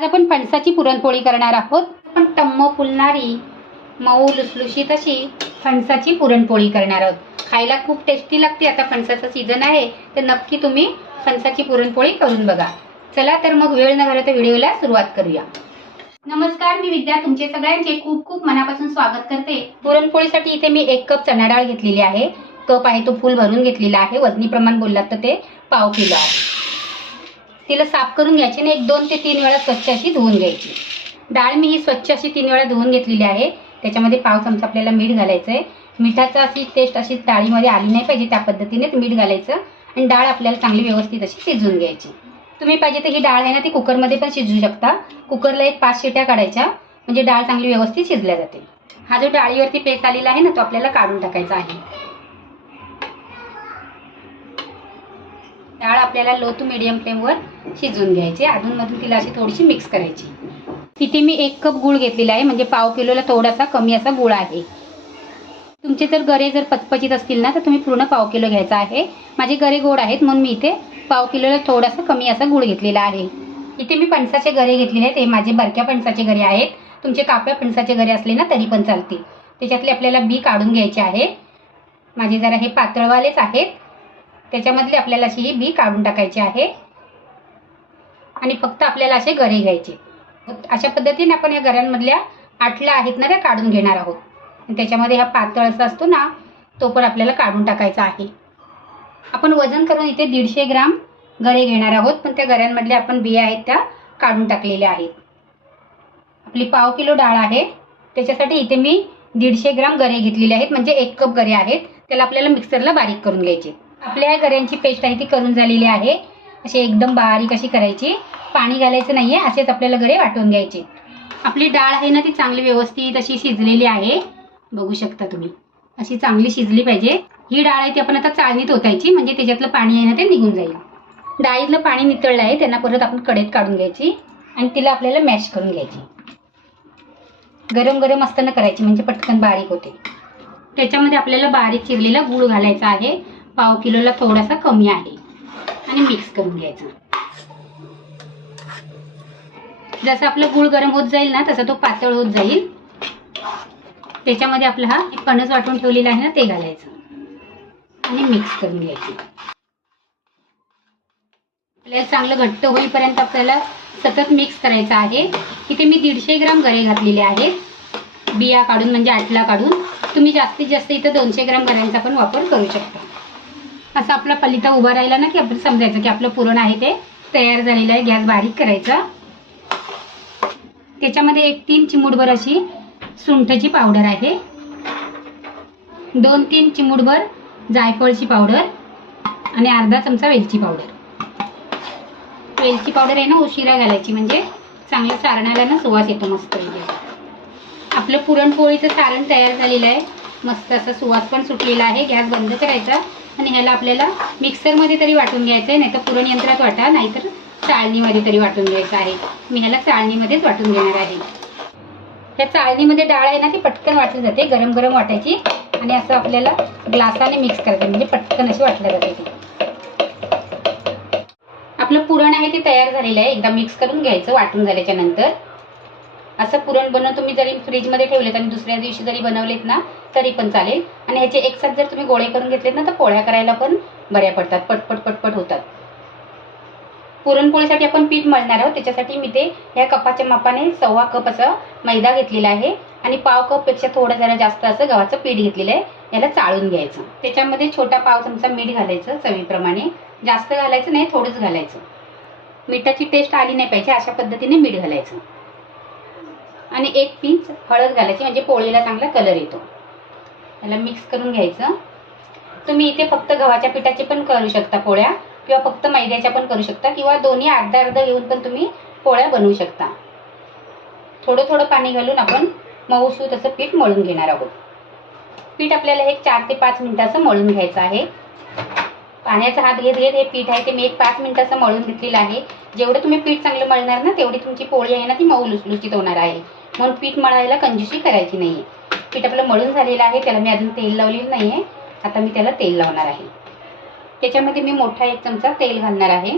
आज आपण फणसाची पुरणपोळी करणार आहोत. आपण टम्म फुलणारी मऊ लुसलुशीत अशी फणसाची पुरणपोळी करणार आहोत. खायला खूप टेस्टी लागते. आता फणसाचा सीझन आहे. तर नक्की तुम्ही फणसाची पुरणपोळी करून बघा. चला तर मग वेळ न घालवता व्हिडिओला सुरुवात करूया. नमस्कार मी विद्या. तुमचे सगळ्यांचे खूप खूप मनापासून स्वागत करते. पुरणपोळीसाठी इथे मी एक कप चणा डाळ घेतलेली आहे. कप आहे तो फुल भरून घेतलेला आहे. वजनी प्रमाण बोललात तर ते पाव किलो आहे. तिला साफ करून घ्यायची आणि एक दोन ते तीन वेळा स्वच्छ अशी धुवून घ्यायची. डाळ मी ही स्वच्छ अशी तीन वेळा धुवून घेतलेली आहे. त्याच्यामध्ये पाव चमचा आपल्याला मीठ घालायचं आहे मिठाचा अशी टेस्ट अशी डाळीमध्ये आली नाही पाहिजे त्या पद्धतीनेच मीठ घालायचं आणि डाळ आपल्याला चांगली व्यवस्थित अशी शिजवून घ्यायची. तुम्ही पाहिजे तर ही डाळ आहे ना ती कुकरमध्ये पण शिजवू शकता. कुकरला एक पाच शिट्या काढायच्या. म्हणजे डाळ चांगली व्यवस्थित शिजल्या जाते. हा जो डाळीवरती पेस्ट आलेला आहे ना तो आपल्याला काढून टाकायचा आहे. डाळ आपल्याला लो टू मिडियम फ्लेमवर शिजवून घ्यायची. अधूनमधून तिला अशी थोडीशी मिक्स करायची. तिथे मी एक कप गूळ घेतलेला आहे. म्हणजे पाव किलोला थोडासा कमी असा गुळ आहे. तुमचे जर गरे जर पचपचित असतील ना तर तुम्ही पूर्ण पाव किलो घ्यायचा आहे. माझे गरे गोड आहेत म्हणून मी इथे पाव किलोला थोडासा कमी असा गुळ घेतलेला आहे. इथे मी पणसाचे गरे घेतलेले आहेत. हे माझे बरक्या पणसाचे गरे आहेत. तुमचे काप्या पणसाचे गरे असले ना तरी पण चालतील. त्याच्यातले आपल्याला बी काढून घ्यायचे आहे. माझे जरा हे पातळवालेच आहेत. त्याच्यामधली आपल्याला अशी ही बी काढून टाकायची आहे. आणि फक्त आपल्याला असे गरे घ्यायचे. अशा पद्धतीने आपण या गऱ्यांमधल्या आठल्या आहेत ना त्या काढून घेणार आहोत. त्याच्यामध्ये हा पातळ असा असतो ना तो पण आपल्याला काढून टाकायचा आहे. आपण वजन करून इथे दीडशे ग्राम गरे घेणार आहोत पण त्या गऱ्यांमधल्या आपण बिया आहेत त्या काढून टाकलेल्या आहेत. आपली पाव किलो डाळ आहे. त्याच्यासाठी इथे मी दीडशे ग्राम गरे घेतलेले आहेत म्हणजे एक कप गरे आहेत. त्याला आपल्याला मिक्सरला बारीक करून घ्यायचे. आपल्या या गऱ्यांची पेस्ट आहे ती करून झालेली आहे. अशी एकदम बारीक अशी करायची. पाणी घालायचं नाहीये असेच आपल्याला गरे वाटून घ्यायचे. आपली डाळ आहे ना ती चांगली व्यवस्थित अशी शिजलेली आहे. बघू शकता तुम्ही. अशी चांगली शिजली पाहिजे. ही डाळ आहे ती आपण आता चाळणीत ओतायची म्हणजे त्याच्यातलं पाणी आहे ना ते निघून जाईल. डाळीतलं पाणी नितळलं आहे त्यांना परत आपण कडेत काढून घ्यायची आणि तिला आपल्याला मॅश करून घ्यायची. गरम गरम असताना करायची म्हणजे पटकन बारीक होते. त्याच्यामध्ये आपल्याला बारीक चिरलेला गूळ घालायचा आहे. पाव किलोला थोडासा कमी आहे. आणि मिक्स करून घ्यायचा. जसं आपलं गुळ गरम होत जाईल ना तसा तो पातळ होत जाईल. त्याच्यामध्ये आपला हा कणस वाटून ठेवलेला आहे ना ते घालायचं. आणि मिक्स करून घ्यायचं. आपल्याला चांगलं घट्ट होईपर्यंत आपल्याला सतत मिक्स करायचं आहे. इथे मी दीडशे ग्राम गरे घातलेले आहेत. बिया काढून म्हणजे आटला काढून. तुम्ही जास्तीत जास्त इथं दोनशे ग्राम गऱ्यांचा पण वापर करू शकता. असं आपला पलिता उभा राहिला ना की आपण समजायचं की आपलं पुरण आहे ते तयार झालेलं आहे गॅस बारीक करायचा. त्याच्यामध्ये एक तीन चिमूटभर अशी सुंठची पावडर आहे. दोन तीन चिमूटभर जायफळची पावडर आणि अर्धा चमचा वेलची पावडर. वेलची पावडर आहे ना उशिरा घालायची म्हणजे चांगलं सारणाला ना सुवास येतो मस्त म्हणजे. आपलं पुरणपोळीचं सारण तयार झालेलं आहे. मस्त असा सुवास पण सुटलेला आहे गॅस बंद करायचा. आणि ह्याला आपल्याला मिक्सरमध्ये तरी वाटून घ्यायचं आहे नाही तर पुरण यंत्रात वाटा नाहीतर चाळणीमध्ये तरी वाटून घ्यायचं आहे. मी ह्याला चाळणीमध्येच वाटून घेणार आहे. ह्या चाळणीमध्ये डाळ आहे ना ती पटकन वाटली जाते गरम गरम वाटायची. आणि असं आपल्याला ग्लासाने मिक्स करायचं म्हणजे पटकन अशी वाटल्या जाते ती. आपलं पुरण आहे ते तयार झालेलं आहे एकदा मिक्स करून घ्यायचं वाटून झाल्याच्यानंतर. असं पुरण बनवून तुम्ही जरी फ्रीजमध्ये ठेवलेत आणि दुसऱ्या दिवशी जरी बनवलेत ना तरी पण चालेल. आणि ह्याचे एकसाथ जर तुम्ही गोळे करून घेतलेत ना तर पोळ्या करायला पण बऱ्या पडतात. पटपट पटपट होतात. पुरणपोळीसाठी आपण पीठ मळणार आहोत. त्याच्यासाठी मी ते ह्या कपाच्या मापाने सव्वा कप असं मैदा घेतलेला आहे. आणि पाव कपपेक्षा थोडं जरा जास्त असं गव्हाचं पीठ घेतलेलं आहे. याला चाळून घ्यायचं. त्याच्यामध्ये छोटा पाव चमचा मीठ घालायचं चवीप्रमाणे. जास्त घालायचं नाही थोडंच घालायचं. मिठाची टेस्ट आली नाही पाहिजे अशा पद्धतीने मीठ घालायचं. आणि एक पिंच हळद घालायची म्हणजे पोळीला चांगला कलर येतो. याला मिक्स करून घ्यायचं. तुम्ही इथे फक्त गव्हाच्या पिठाचे पण करू शकता पोळ्या किंवा फक्त मैद्याच्या पण करू शकता किंवा दोन्ही अर्धा अर्धा घेऊन पण तुम्ही पोळ्या बनवू शकता. थोडं थोडं पाणी घालून आपण मऊसू तसं पीठ मळून घेणार आहोत. पीठ आपल्याला एक चार ते पाच मिनिटाचं मळून घ्यायचं आहे. पाण्याचा हात घेत घेत हे पीठ आहे ते मी एक पाच मिनिटाचं मळून घेतलेलं आहे. जेवढं तुम्ही पीठ चांगलं मळणार ना तेवढी तुमची पोळी आहे ना ती मऊ लुसलुसीत होणार आहे. म्हणून पीठ मळायला कंजूशी करायची नाही पीठ आपलं मळून झालेलं आहे त्याला मी अजून तेल लावलेलं नाही आहे आता मी त्याला तेल लावणार आहे. त्याच्यामध्ये मी मोठा एक चमचा तेल घालणार आहे.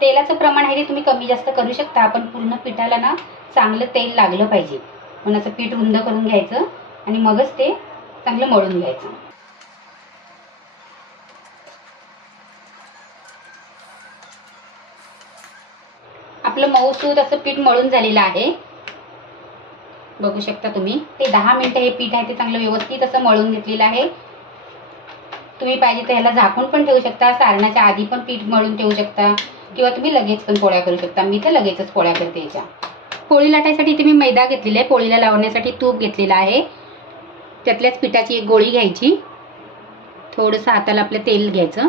तेलाचं प्रमाण आहे ते तुम्ही कमी जास्त करू शकता पण पूर्ण पिठाला ना चांगलं तेल लागलं पाहिजे. म्हणून असं पीठ रुंद करून घ्यायचं आणि मगच ते चांगलं मळून घ्यायचं. आपलं मऊसूद असं पीठ मळून झालेलं आहे. बघू शकता तुम्ही. ते दहा मिनिटं हे पीठ आहे ते चांगलं व्यवस्थित असं मळून घेतलेलं आहे. तुम्ही पाहिजे तर ह्याला झाकून पण ठेवू शकता सारणाच्या आधी पण पीठ मळून ठेवू शकता किंवा तुम्ही लगेच पण पोळ्या करू शकता. मी तर लगेचच पोळ्या करते याच्या. पोळी लाटायसाठी इथे मी मैदा घेतलेला आहे. पोळीला लावण्यासाठी तूप घेतलेलं आहे. त्यातल्याच पिठाची एक गोळी घ्यायची. थोडंसं हाताला आपलं तेल घ्यायचं.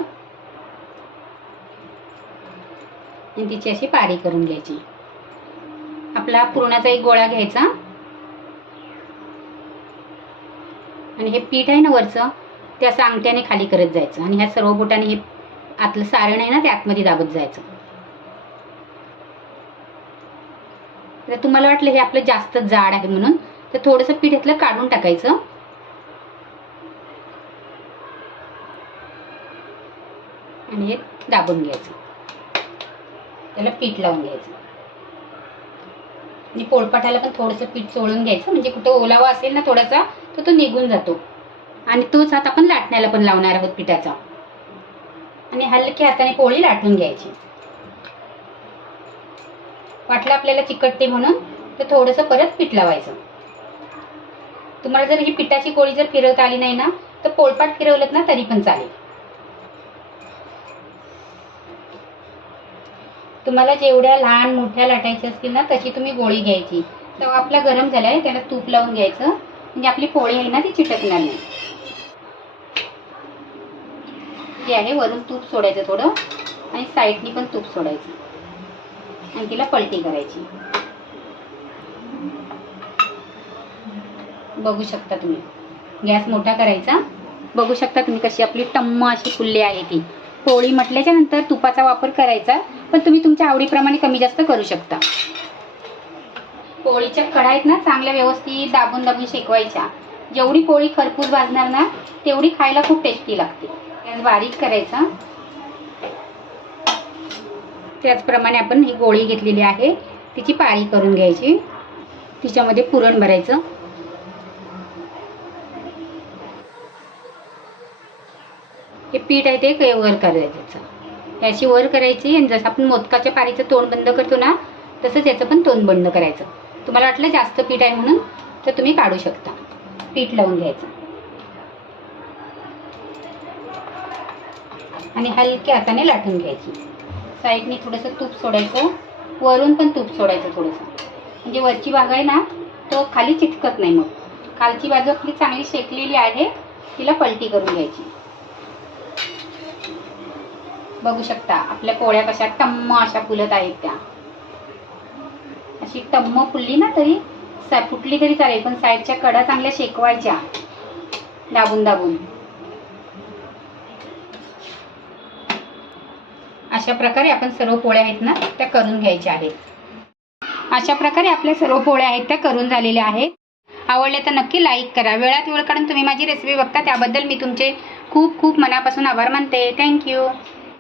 आणि तिची अशी पारी करून घ्यायची. आपला पुरणाचा एक गोळा घ्यायचा. आणि हे पीठ आहे ना वरचं ते असं अंगठ्याने खाली करत जायचं. आणि ह्या सर्व बोटाने हे आतलं सारण आहे ना ते आतमध्ये दाबत जायचं. तर तुम्हाला वाटलं हे आपलं जास्त जाड आहे म्हणून तर थोडंसं पीठ यातलं काढून टाकायचं. आणि हे दाबून घ्यायचं. त्याला पीठ लावून घ्यायचं. आणि पोळपाटाला पण थोडंसं पीठ चोळून घ्यायचं. म्हणजे कुठं ओलावा असेल ना थोडासा तर तो निघून जातो. आणि तोच हात आपण लाटण्याला पण लावणार आहोत पिठाचा. आणि हलक्या हाताने पोळी लाटून घ्यायची. वाटलं आपल्याला चिकटते म्हणून तर थोडंसं परत पीठ लावायचं. तुम्हाला जर ही पिठाची पोळी जर फिरवता आली नाही ना तर पोळपाट फिरवलं ना तरी पण चालेल. तुम्हाला जेवढ्या लहान मोठ्या लाटायच्या असतील ना तशी तुम्ही गोळी घ्यायची. तेव्हा आपला गरम झालाय त्याला तूप लावून घ्यायचं. म्हणजे आपली पोळी आहे ना ती चिटकणार नाही. जे आहे वरून तूप सोडायचं थोडं. आणि साईडनी पण तूप सोडायचं. आणि तिला पलटी करायची. बघू शकता तुम्ही. गॅस मोठा करायचा. बघू शकता तुम्ही कशी आपली टम्म अशी फुल्ली आहे ती. पोळी म्हटल्याच्या नंतर तुपाचा वापर करायचा. पण तुम्ही तुमच्या आवडीप्रमाणे कमी जास्त करू शकता. पोळीच्या कढाईत आहेत ना चांगल्या व्यवस्थित दाबून दाबून शेकवायच्या. जेवढी पोळी खरपूस भाजणार ना तेवढी खायला खूप टेस्टी लागते. गॅस बारीक करायचा. त्याचप्रमाणे आपण ही गोळी घेतलेली आहे. तिची पाळी करून घ्यायची. तिच्यामध्ये पुरण भरायचं. हे पीठ आहे ते क- वर करायचं. याची वर करायची आणि जसं आपण मोदकाच्या पारीचं तोंड बंद करतो ना तसंच याचं पण तोंड बंद करायचं. तुम्हाला वाटलं जास्त पीठ आहे म्हणून तर तुम्ही काढू शकता. पीठ लावून घ्यायचं. आणि हलक्या हाताने लाटून घ्यायची. साईडने थोडंसं तूप सोडायचं. वरून पण तूप सोडायचं थोडंसं. म्हणजे वरची भाग आहे ना तो खाली चिटकत नाही मग. खालची बाजू आपली चांगली शेकलेली आहे तिला पलटी करून घ्यायची. बघू शकता. आपल्या पोळ्या कशा टम्म अशा फुलत आहेत त्या. अशी टम्म फुलली ना तरी फुटली तरी चालेल पण साईडच्या कडा चांगल्या शेकवायच्या. दाबून दाबून. अशा प्रकारे आपण सर्व पोळ्या आहेत ना त्या करून घ्यायच्या आहेत. अशा प्रकारे आपल्या सर्व पोळ्या आहेत त्या करून झालेल्या आहेत. आवडल्या तर नक्की लाईक करा. वेळात वेळ काढून तुम्ही माझी रेसिपी बघता त्याबद्दल मी तुमचे खूप खूप मनापासून आभार मानते. थँक्यू